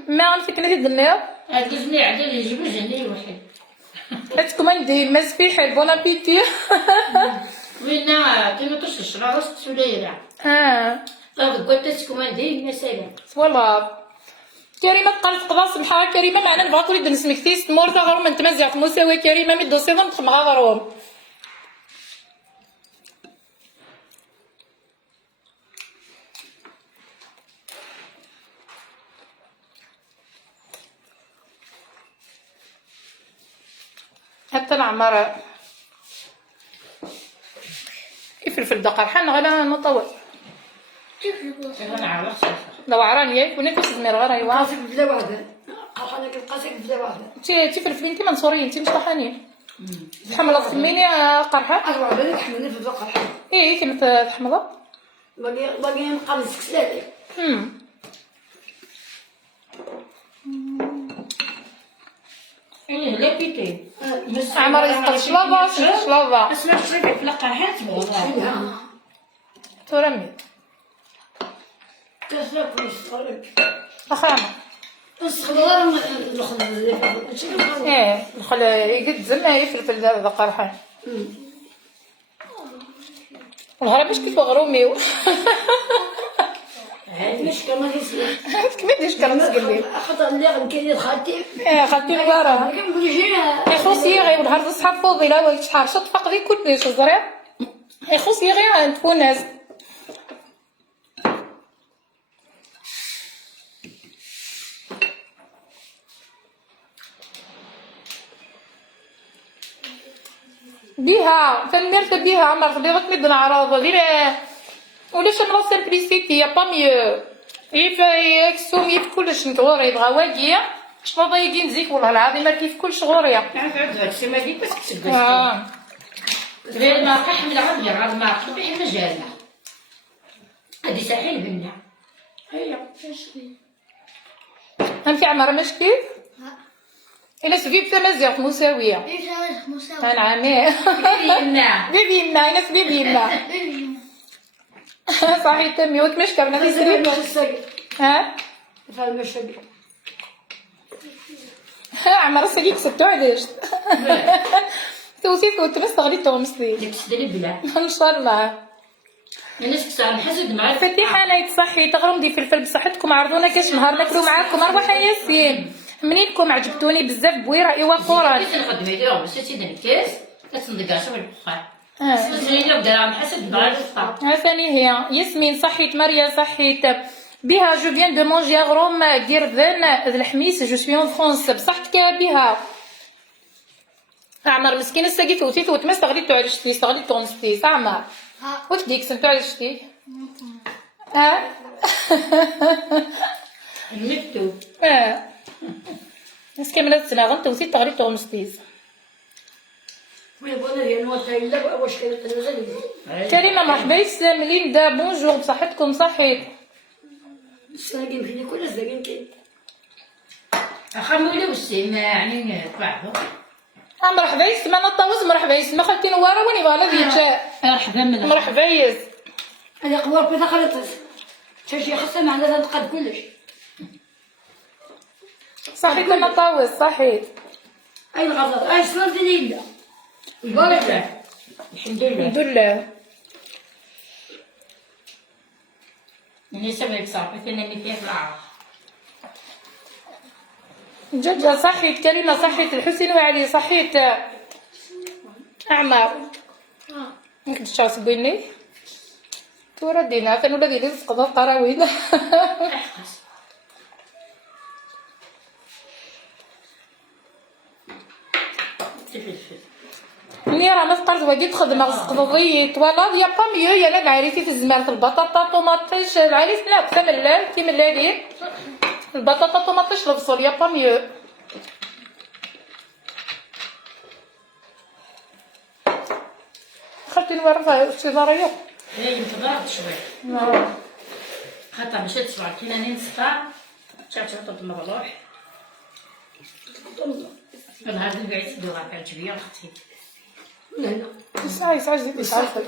ما عرفتك نادي الدماغ هاد الجميع عاد اللي يجيبو جندي واحد. هاتكم عندي ماس في حل بون ابيتي. وينا كيما توش الشرا راس سوليرا. قلت لكم عندي مثلا. فوالا كريمة قالت قضا صبحة كريمة معنا نبغى كل دنس مكتيس مورتا غروم انت مزيات مساوي كريمة ميدو سيضم تخمغا غروم. حتى العمارة يفلفل دقر حنا غلا نطول انا عرفت. لو عراني ياك وني كنت زمير غير ايوا قاسك بلا واحده قرحانه قاسك بلا واحده. تي تفلفل انت منصورين انت مش طحانين تحمل تسميني قرحه اروح بالك حملني في البقر. ايه كيما تحمضها باقي نقمص كسلالي. ايه لا بيتي. عمر يسقط شلافا اسمع شويه في القرحات والله. ترمي كسلك ويستغرب. اخرامه الصغار نخدم ايه الخل يقدم يفلفل هذا قرحان الهرب مش كيف غرومي مش كما كيسلك كيما ديش كلام تقلي خاطر اللي غنكيد خالتي خالتي البارا كنقول جينا خصي غير النهار صحاب فضيله ولا شحال شط فقدي كلش الزريع خصي غير تكون ناس بها فالميرت بها عمر خديتك مد العراض غير ولاش من لا سامبليسيتي يا با ميو يكسوم يف كلش نتغوري يبغى واقيه شنو يجي نزيك والله العظيم ما كيف كلش غوريه عاد هادشي ما ديك بس كتسقسي. غير ما حمل عاد غير ما طبيعي مجالنا. هادي ساحل بنا. هيا انت عمر مش كيف الا سبيب تمازيغ مساويه انا عامي بينا. بيبينا انا بيبينا صحيح تمي وتمشكى بنا في سرير ها فالمشبي عمر سليك ستو عداش توصيف وتمستغلي تومسلي ديك تسدلي بلا. ان شاء الله الناس كسا نحسد معاك. فتيحة انا يتصحي تغرم دي فلفل بصحتكم عرضونا كاش نهار ناكلو معاكم اروح ياسين منينكم عجبتوني بزاف بويره ايوا قران كيف نخدم هيدي بس تيدي الكاس كتندقع شوف البخار. زين بدرا نحسد مع الفطار. ثاني هي ياسمين صحيت مريا صحيت بها جو فيان دو مونجي غروم قردان الحميس جو سوي اون فرونس بصحتك بها عمر مسكين الساقي توتي ما استغليتو على شتي استغليتو نستي عمر واش ديك سنتو على شتي نكتو. مسكين ملات سنة غنت وسيت تغليتو نستيز وي بونا ديال نوطا الا واش كانت غادي كريمة مرحبا يسلم ليندا بونجور بصحتكم صحيت الساقين فيني كل الساقين كاين اخا وسي ما يعني طلعوا. مرحبا يسلم انا طاوز مرحبا يسلم خالتي نواره وين يبغى ذي مرحبا من مرحبا يس هذه قوار بيضا خلطت تشي خاصها معنا تنقاد كلش صحيت انا طاوز صحيت اي الغزال اي صنف ليلة البركة. الحمد لله. الحمد لله اللي سبب صافي كنا فيها في العرض. جدة صحيت كريمة صحيت الحسين وعلي صحيت أعمار ممكن تشاسبيني توردينا كانوا الذي رزق ذا القراويل مني راه ما فقرت واجد خدمة غسقضيت ولا يا با ميو يا لا العريسي في الزمالة البطاطا طوماطيش العريس لا تملال تملالي البطاطا طوماطيش البصل يا با ميو انتظرتي نورفها استداريه. اي انتظرت شويه خاطر مشيت سبع كيلاني نصفى شافت عطوط المروح نهار نبيع سدو غابرت بيا اختي هنا ساعه زيدي ساعه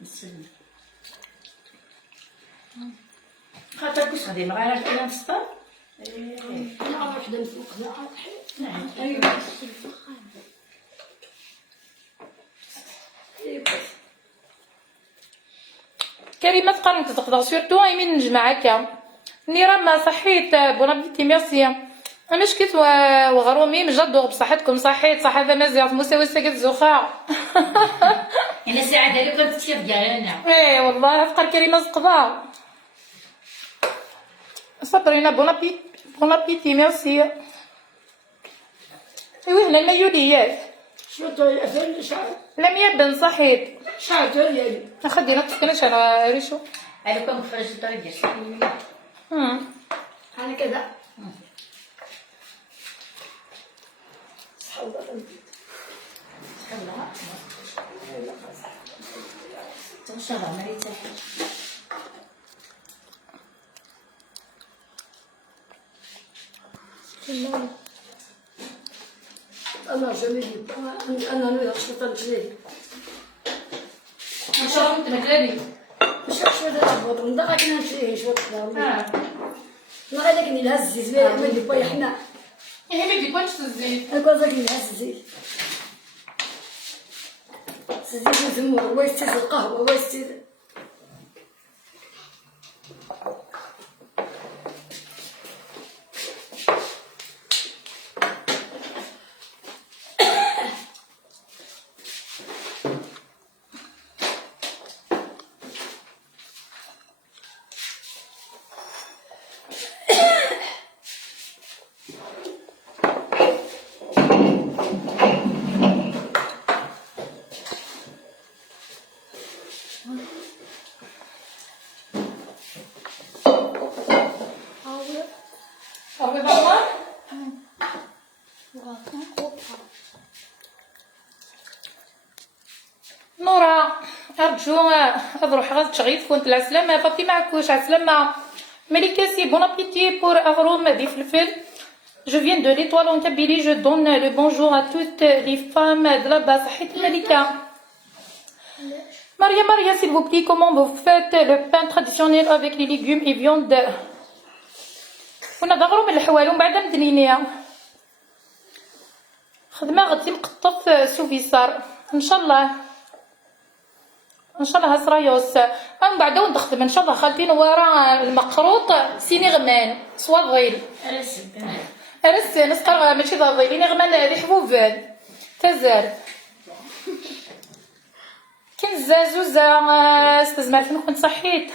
نسلم خاطر كنت غادي مغالا كيلان نصفى انا وحده نفوق نعم ايوا كريمه تقارن تقدر سورتو ايمين نجمع هكا نيرا ما صحيت بونابيتي ميرسي انا شكيت وغرومي مجدو بصحتكم صحيت صح هذا مزيان مساوي ساكت زوخا انا ساعه ديالي كنت تشير ديالنا ايه والله افكر كريمه زقبا صبرينا بونابيتي ميرسي ايوا هنا المايوليات شنو طيب فين شعر لم يبن صحيت شعر ديالي خدينا تسكنش على ريشو على كون خرجت الطريق ديال انا كذا صحوا توصلها ما يتاحش انا جميل انا نوي خصها تجري ان شاء الله متمكنين مش شويه تهبط من دقيقه كنا نشري شويه خضار لا غير كني نهز الزبير ما يدي باي حنا ايه ما يديكوش الزيت انا كنت نهز الزيت الزيت يسموه ويستيز القهوه ويستيز صافي بابا نورا ارجو اروح غاد تشغيف كنت على السلامه بابي معكوش على السلامه ملكه سي بون ابيتي بور اغروم دي فلفل. Je viens de l'Étoile en Kabylie, je donne le bonjour à toutes les femmes de là-bas. صحيت ملكه Maria, s'il vous plaît, comment vous faites le pain traditionnel avec les légumes et viande? كنا ضغروا من الحوال ومن بعد مدنينيها خدمه غادي نقطف سوفيسار ان شاء الله هسرايوس من بعد ونخدم ان شاء الله خالتي نوارا المقروط سيني غمان صواغيل رس نسقر ماشي ضاغيلين غمان هذه حبوبان تزار كي زازوزه استزمعت كنت صحيت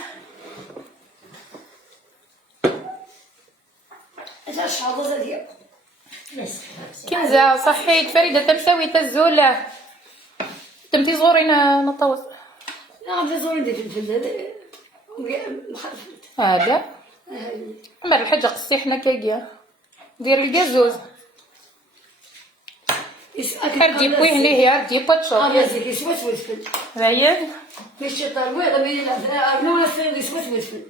اجا شعر ديال كنزة صحيت فريدة تمساوي تزولة تمتي زورين نطوس لا غادي زورين ديال الفلفل هذا مخلفت هذا أما الحاجة قصي حنا كاكيا ديري الكازوز هردي بوي هني هردي بوتشو انا زيك سويت فلفل زين ماشي طالوي غادي يلعب ولا سير سويت فلفل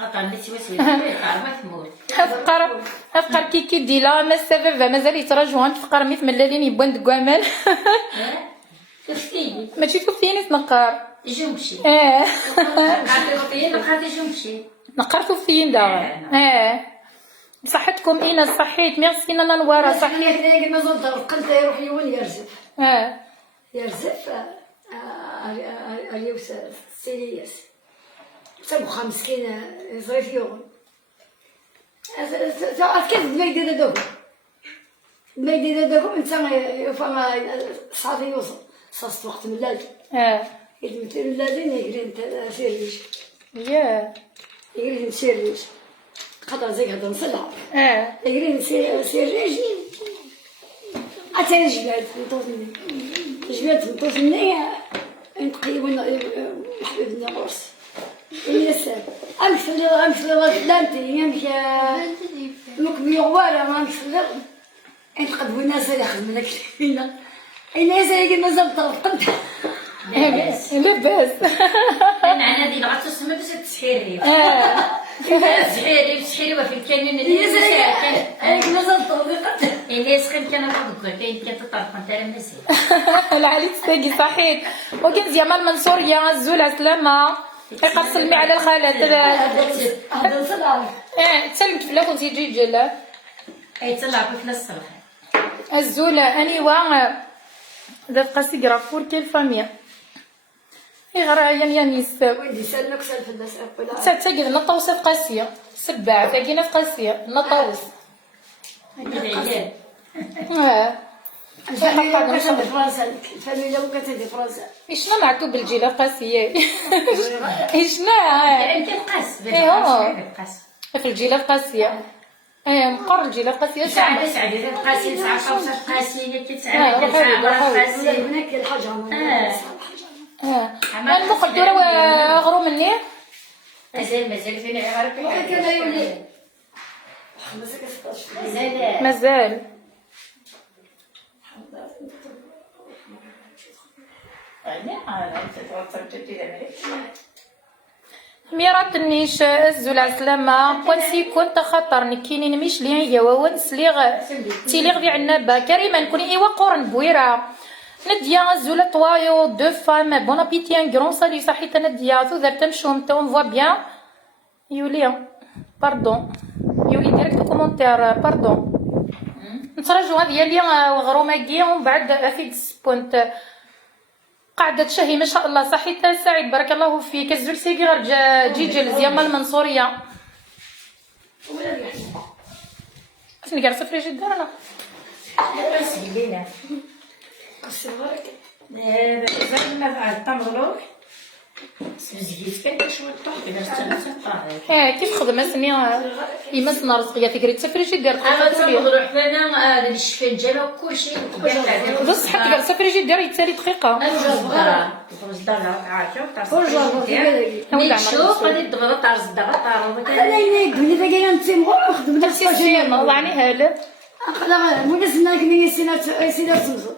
عطاني سويسوي ما تموت أفقر كيكي ديلا ما السبب مازال يتراجعون فقر ميت ملالين يبون دكوامل كفتيني ماشي كفيني تنقر جمشي قعدتي كفتيني نقعد جمشي نقرتو فين دابا صحتكم اين صحيت ميرسي نانا نوارا صحيت صحيح ما زلت قلت يروح يون يرزف يرزف اليوس سيريس سبخة مسكينة ظريف يوم كيف بليدي دوكو بليدي دوكو انت يفهم صافي يوصل صاصت وقت من الليل يدمت الليل يقري انت سيريش يقري سيريش خاطر زيك هذا نصلع يقري سيريش حتى جبالت نطوفني نقيبون محبوبنا العرس يسال امثل لانتي يمشي مكبي غواره ما مثل انت قد الناس اللي يخدم لك هنا الناس اللي مازال طرفقت لاباس. انا هذه لغات تسمى بس تسحيري تسحيري وفي الكانين هيك مازال تطبيقات. اللي سخن كان نطبق كاين كتطرق انت راه مزيان. العلي تساقي صحيح. وكان زيامال منصورية الزولة سلامة يقص المي على الخالات. هذا صلاح. تسلمت في الاخر تيجي جلا. اي تلعب في الصباح. الزولة اني ذات قاسي كرافور كيل فاميا. غير يانيس. ويلي سالك سالف الناس أقول. تاقي نطوس في قاسية. سبعة تاقينا في قاسية نطوس. العيال. الفاميليا وكتهدي فرنسا. الفاميليا وكتهدي فرنسا. إشنا معكو بالجيلة قاسية. إشنا. يمكن قاس. قاس. في الجيلة قاسية. مقر الجيلة قاسية. سعادة سعادة قاسية ساعة خمسة قاسية كتسعة ساعة قاسية. هناك الحاجة. أنا مقل دورة وغرو مني. مازال فينا عارف. كان يولي. مازال. ميرات النيش الزولع سلامة وانسي كنت خطر كينين مش لي هي وانسليغ تيليغ في عنابة كريمة نكوني ايوا قورن بويرة نديا الزولة طوايو دو فام بون ابيتي ان غرون سالي صحيت نديا ثو ذا تمشوم تو فوا بيان يوليا باردون يولي ديريكت كومونتير باردون نتراجعو هذه لي وغروماكي ومن بعد افيكس بونت قاعدة تشهي ما شاء الله صحيت سعيد بارك الله فيك الزول سيكي غير جيجل زيامة المنصورية فين جالسة في ريجي دارنا سهلينا زي ما فعلت تمغلوك سبزيت كان شوية طاح كيف خدمة سميها يمس نار صغيرة فكرة تسافري دار أنا تنظر حنا هذا الشفان جابا كلشي بصح حتى جالسة في ريجي دار يتسالي دقيقة تفرز دار عارفة نشوف غادي تبغى طارز دابا طارو أنا يقولي ذا كاين نتيمغو نخدم نفس الشيء يعني هلا أخلا مو بس إنك مين سينا تمزو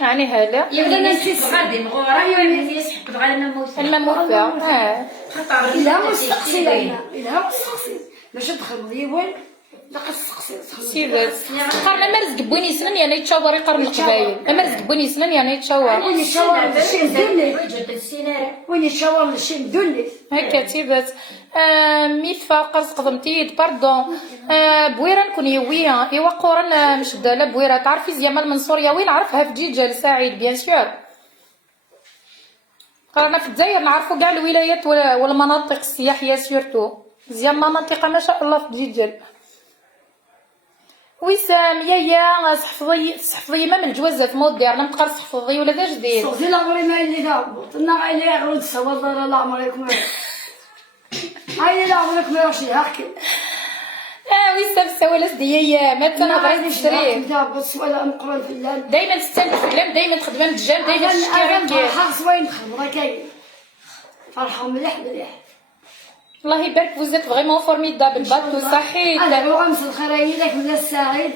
يعني هلا يولي نسيت غادي مغورة يولي يسحب غادي المموتة إلا مستقصي إلا مستقصي باش تدخل ديوان لا تستقصي سيبات قرنا مرزق بويني سنن يعني يتشاور يقرن القبايل مرزق بويني سنن يعني يتشاور وين يتشاور الشيء مدلل وجد السيناريو وين يتشاور الشيء مدلل هكا تيبات ميفا قرص قضمتيد باردون بويره نكون يويها ايوا قورن مش داله بويره تعرفي زيامة المنصورية وين نعرفها في جيجا لسعيد بيان سور رانا في الجزائر نعرفوا كاع الولايات والمناطق السياحيه سورتو زيام مناطق ما شاء الله في جيجل وسام يا صحفظي ما من الجوازات موديرن نبقى صحفظي ولا ذا جديد صوتي لا عمري ما اللي داو طنا عيني غرد سوا لا عمركم عيني لا عمركم ما شي هاكي وسام سوالس ديا ما تنهضري تشري بس ولا نقرا الفلان دائما تستنى الفلان دائما خدمه الدجال دائما تشكي فرحة وين نخدم راه كاين فرحة مليح الله يبارك فوزات فريمون فورميدابل باتو صحيت انا غنمس الخير لك من السعيد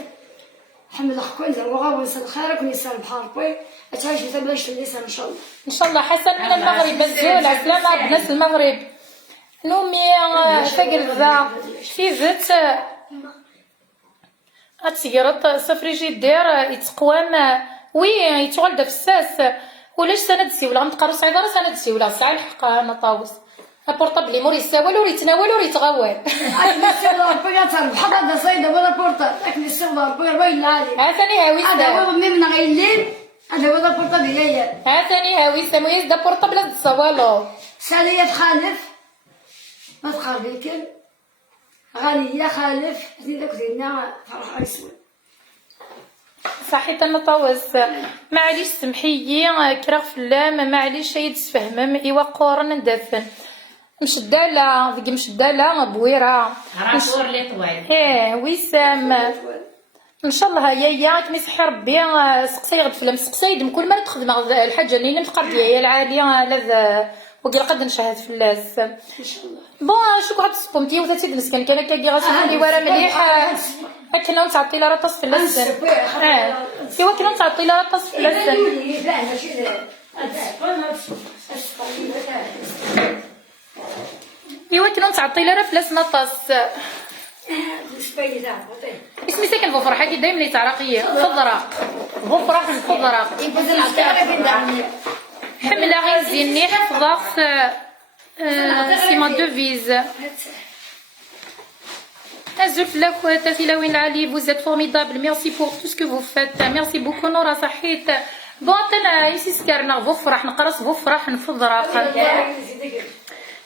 حمد اخويا زعما غنمس الخير كون يسال بحال كوي تعيش تبلاش اللسان ان شاء الله ان شاء الله حسن من المغرب الزول سلامة بناس المغرب نومي فقر ذا في زت السيارات سفريجي دير يتقوام وي يتغلد في الساس ولاش سند سيولا غنتقارو صعيده راه سند سيولا ساعه الحق انا طاوس البورطابل مور يساول ولا يتناول ولا يتغول اكل السيولا ربي تربح هذا صيده ولا بورطا اكل السيولا ربي باين عليه عافاني هاوي هذا هو من غيلين هذا هو البورطابل هي عافاني هاوي سمويس دا بورطابل تصوالو ساليه خالف ما تقربي الكل غاليه خالف زيد كزينا فرح اسود صحيت انا طاوس معليش سمحيي كراغ فلام معليش يتفهم ايوا قورن ندفن مشداله ذيك مشداله بويره راسور لي طويل وسام ان شاء الله يا كمي صحي ربي سقسي غد فلام سقسي يدم كل ما تخدم الحاجه اللي نفقد هي العاليه لذا وقيل قد نشهد في اللاس ان شاء الله بون شكو غاد سبومتي وذا تيد مسكن كان كاكي غاسولي ورا مليح كنا نتعطي لها طاس في اللسان ايوا كنا نتعطي لها طاس في اللسان ايوا كنا نتعطي لها فلاس نطاس. اسمي ساكن بوفرح كي دايما يتعرقيه فضراق بوفرح فضراق حمله غير زيني حفظاق سي ما دوفيز. أزف لك تفيلوين العلي vous êtes formidable merci pour tout ce que vous faites merci beaucoup نورا صحيت بون انا يسكرنا بوفرح نقرص بوفرح نفضراق.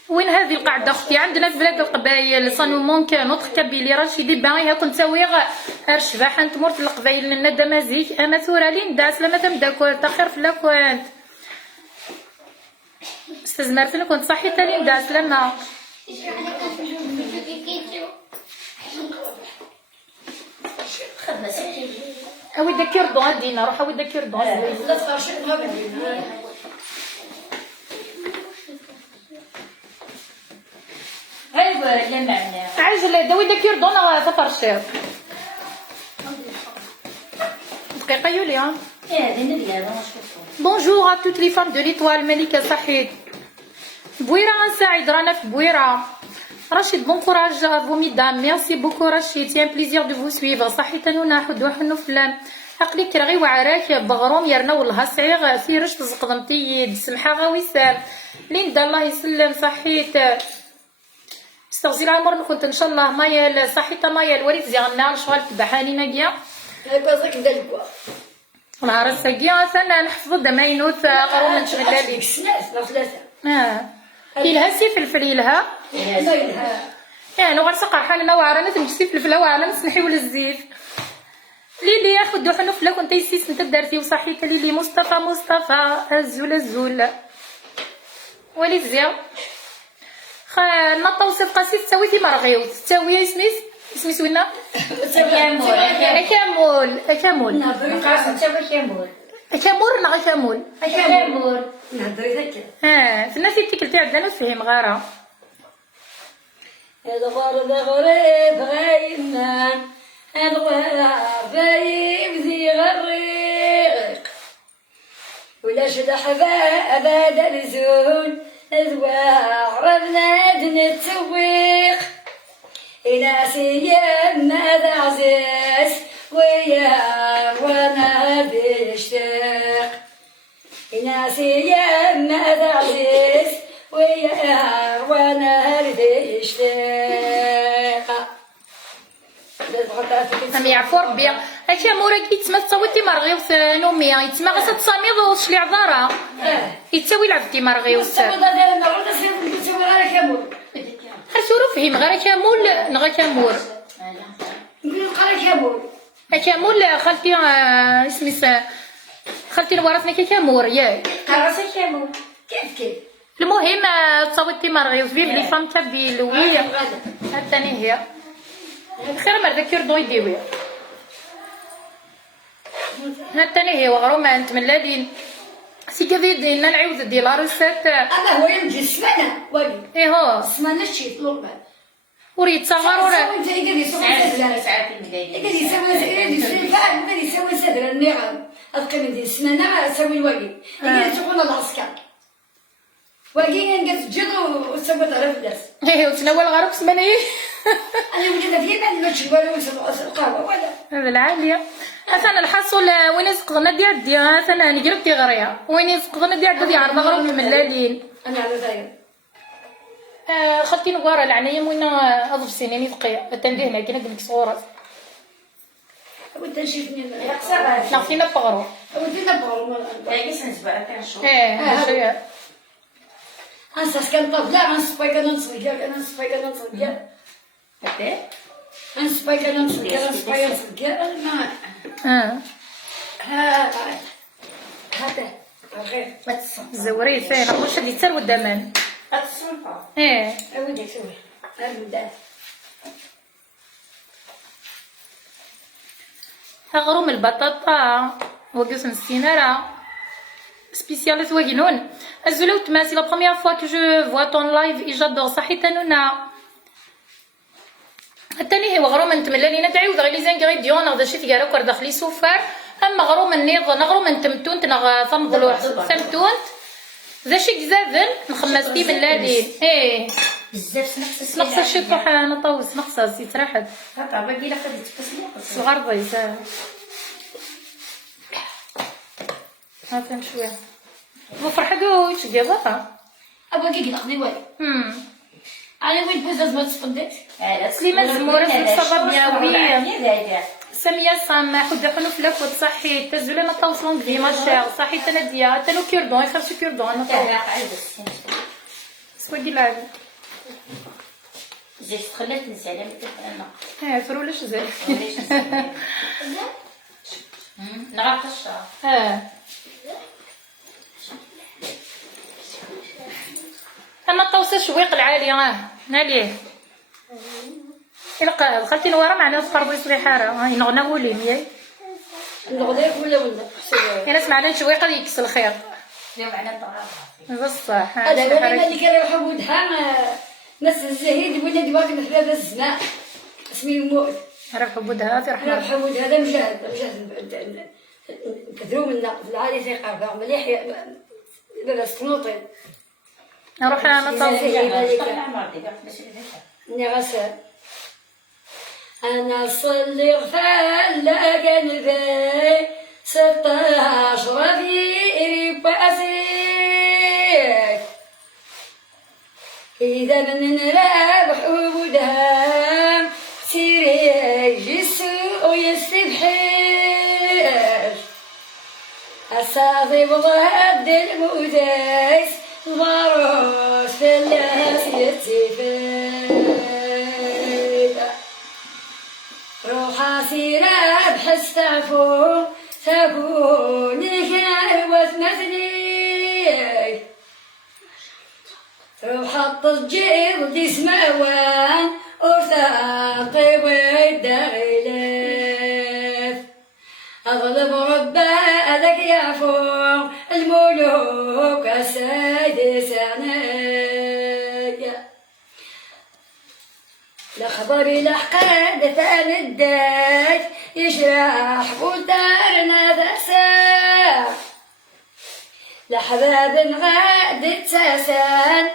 وين هذه القاعده اختي عندنا في بلاد القبايل صانو مونك نوتر كابيلي رشيدي باغي كنت تسويغ الشباح انت مورت القبايل لنا دمازيك اما ثورة لين داس لما تمداك تخير في لاكوانت استاذ مرتين كنت صحيت لين داس لنا اوي داكير دون دينا روح اوي داكير دون ايوا لا معنى عجل داوي داكير دون تفرشير دقيقه يوليا. Bonjour à toutes les femmes de l'étoile Malika Sahid. Bouira Saïd رانا في بويرة. Rachid, bon courage à vous mesdames. Merci beaucoup Rachid. C'est un plaisir de vous suivre. صحيت انا حد واحد نفلان. عقلك رغي وعراك بغروم يرنا والله صعيغ في رش تزقدمتي سمحه غويسان. لين الله يسلم صحيت. استغفر عمر كنت ان شاء الله مايا صحيت مايا الوريد زيغنا شغال تبحاني ناقيا. بازك دلكوا. نهار الساقيا ثنا نحفظ دماينوت غروم نشغل لي. سنة ثلاثة. يلها سي فلفل يلها. يعني غرسق حالنا وعرنا تمشي فلفل وعرنا نسنحي ولا الزيت. ليلي ياخد حنوف لك انت يسيس انت دارتي وصحيت ليلي مصطفى الزول ولي زيا نطا وصفقه سي تساوي في مرغيو تساوي اسمي سوينا كامول كامور نغا كامول نهضري هكا. في الناس تيكلتي عندنا نفهم غاره غريب غاينا الغريب ذي غريق ولا شدح أباد الزون أذواع ربنا نتسويق إلى سيام ماذا عزيز ويا وانا بشتاق إلى سيام ماذا عزيز ويا وانا بشتاق. هم يعفو ربي هكا موراك يتسمى تصوتي مرغيوث نومي يتسمى غاس تصاميض وشلي عذارة يتساوي لعبتي مرغيوث خسورو فهم غير كامول نغا كامور كامول خالتي اسمي خالتي الورثنا كامور ياك قرصة كامول كيف المهم تصوتي مرغيوث فيف لي فام كابيل وي الثاني هي خير ما ذكر دو يديوي الثاني هي وغروما انت من لالين سي كافيد لنا العوض ديال لاروسات انا هو يمشي السمانه واجي ايهو السمانه شي طلوع وريت صغار ورا انت يدير يسوي صدر النعم ابقى من دي السمانه ما اسوي الواجب يدير تقول العسكر واجي نقص جدو وسوي طرف الناس ايوا تناول غرب سمانه انا وليت في ما نمشي ولا القهوه ولا هذا العاليه انا الحصول وين يسقطنا دي انا نقرب في غريا وين يسقطنا دي عرض غرب من لالين انا على ذاك خلتي نقارا العنايه وين اضف سنين يبقي التنبيه هنا كي نقول لك صغيره وانت شفتني نعطينا بغرو ودينا بغرو كيس نسبع كنشوف شويه انساس كان طاب لا انسبايك انا نصدق ما هذا الخير ما تصنع زوري فين واش اللي تسر والدمان ما تصنع اودي سوي هذا غروم البطاطا وقص السينارة spécialiste واجنون الزلوت ما c'est la première fois que je vois ton live et j'adore صحيت نونا الثاني هو غروم انت ملالينا تعيود غير لي زانغريديون نغدا شي تيقرا كور داخلي سوفار اما غروم النيض نغروم من تمتونت نغ تنضلوح تمتونت ذا شي كزافن نخمستي من الليل بزاف نقص شي طحان طوس نقص يتراحد هكا باقي لا خديت بس الغرضيز ها فين شويه وفرحدوش ديالها باقي نقضي والو انا وين بوزاز ما تصدقت سليمان زمورة الصباب ياوية سمية سامح ودخلوا في لاكوت صحي تزولي ما توصلون ديما شاغ صحي تناديا تنو كيردون يخرجوا كيردون انا سواقي العادي زيت تخلات نسالي مثل فرولاش زي نغرق الشهر انا طوسه شويق العالي ناليه القى دخلتي لورا معنا تقربي صبيحاره ينغنا وليم ياي نغديك ولا الا سمعنا شويق غادي يكسل الخير اليوم معنا الطعام بصح هذا ولا اللي كان يحبودها ناس الزهيد ولا دواك مثل الزنا اسمي موت عرف حبودها في انا رحمه محمود هذا مجاهد كثروا منا في العالي ثقافه مليح بابا سنوطين نروح انا غسل انا صلي غفال قلبي 16 ربيع باسيك اذا من نرابح ودهام سيري جسو يستبحش الصافي بغد الموديس المروس في الناس يتفيد روحا سيرا بحس تعفو تكوني كان وثمثني روحا الطجيب وديسماوان وثاقي والدغيلف أظلم ربا هذاك يعفو الملوك السادس عنايا الأخبار لحقاد ثان الداج يشرح ودارنا ذا لحباب غاد تساسان